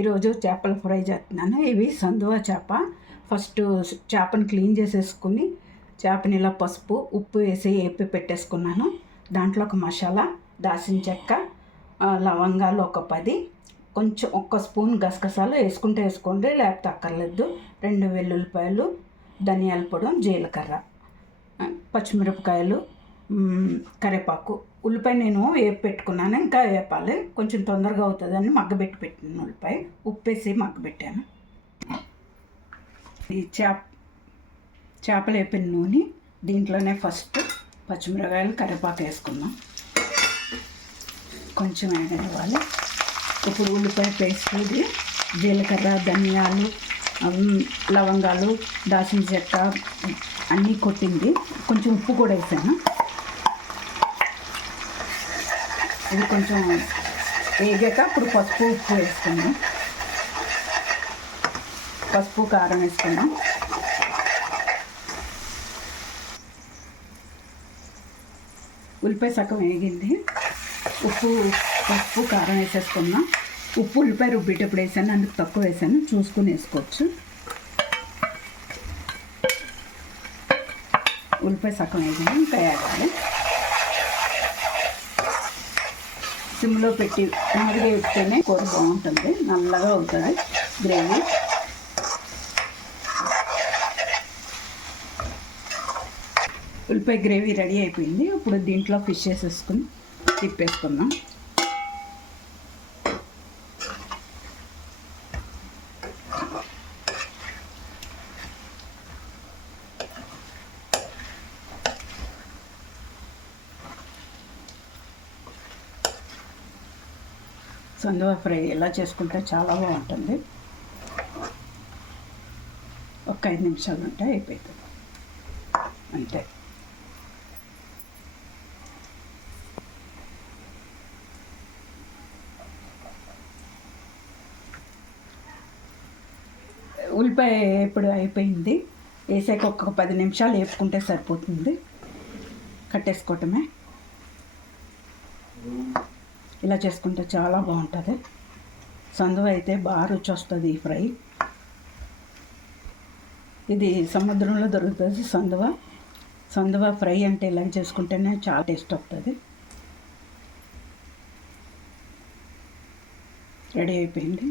ఈరోజు చేపల ఫ్రై చేస్తున్నాను. ఇవి సందువా చేప. ఫస్ట్ చేపను క్లీన్ చేసేసుకుని చేపని ఇలా పసుపు ఉప్పు వేసి వేపి పెట్టేసుకున్నాను. దాంట్లో ఒక మసాలా, దాల్చిన చెక్క, లవంగాలు ఒక 10, కొంచెం ఒక్క స్పూన్ గసగసాలు వేసుకుంటే వేసుకోండి, లేకపోతే అక్కర్లేదు. 2 వెల్లుల్లిపాయలు, ధనియాల పొడి, జీలకర్ర, పచ్చిమిరపకాయలు, కరివేపాకు. ఉల్లిపాయ నేను వేపి పెట్టుకున్నాను, ఇంకా వేపాలి, కొంచెం తొందరగా అవుతుందని మగ్గబెట్టి పెట్టిన ఉల్లిపాయ ఉప్పేసి మగ్గబెట్టాను. ఈ చేపలు వేపిన నూనె దీంట్లోనే ఫస్ట్ పచ్చిమిరపకాయలు, కరివేపాకు వేసుకున్నాం. కొంచెం వేగనివ్వాలి. ఇప్పుడు ఉల్లిపాయ పేస్ట్, ఇది జీలకర్ర, ధనియాలు, లవంగాలు, దాల్చిన చెక్క అన్నీ కొట్టింది. కొంచెం ఉప్పు కూడా వేసాను. ఇది కొంచెం వేగాక ఇప్పుడు పసుపు ఉప్పు వేసుకున్నాం. పసుపు కారం వేసుకున్నాం. ఉల్లిపాయ సగం వేగింది. పసుపు కారం వేసేసుకున్నాం. ఉప్పు ఉల్లిపాయ రుబ్బేటప్పుడు వేసాను, అందుకు తక్కువ వేసాను, చూసుకుని వేసుకోవచ్చు. ఉల్లిపాయ సగం వేసాను, ఇంకా వేయాలి. సిమ్లో పెట్టి నెమ్మదిగా పెడితేనే కూర బాగుంటుంది, నల్లగా అవుతుంది గ్రేవీ. ఉల్లిపాయ గ్రేవీ రెడీ అయిపోయింది. ఇప్పుడు దీంట్లో ఫిష్ వేసేసుకుని తిప్పేసుకుందాం. సందువా ఫ్రై ఎలా చేసుకుంటే చాలా బాగుంటుంది. ఒక 5 నిమిషాలు ఉంటే అయిపోతుంది, అంతే. ఉల్లిపాయ ఇప్పుడు అయిపోయింది. వేసాక ఒక 10 నిమిషాలు వేపుకుంటే సరిపోతుంది. కట్టేసుకోవటమే. ఇలా చేసుకుంటే చాలా బాగుంటుంది. సందువా అయితే బాగా రుచి వస్తుంది ఈ ఫ్రై. ఇది సముద్రంలో దొరుకుతుంది సందువా ఫ్రై. అంటే ఇలా చేసుకుంటేనే చాలా టేస్ట్ వస్తుంది. రెడీ అయిపోయింది.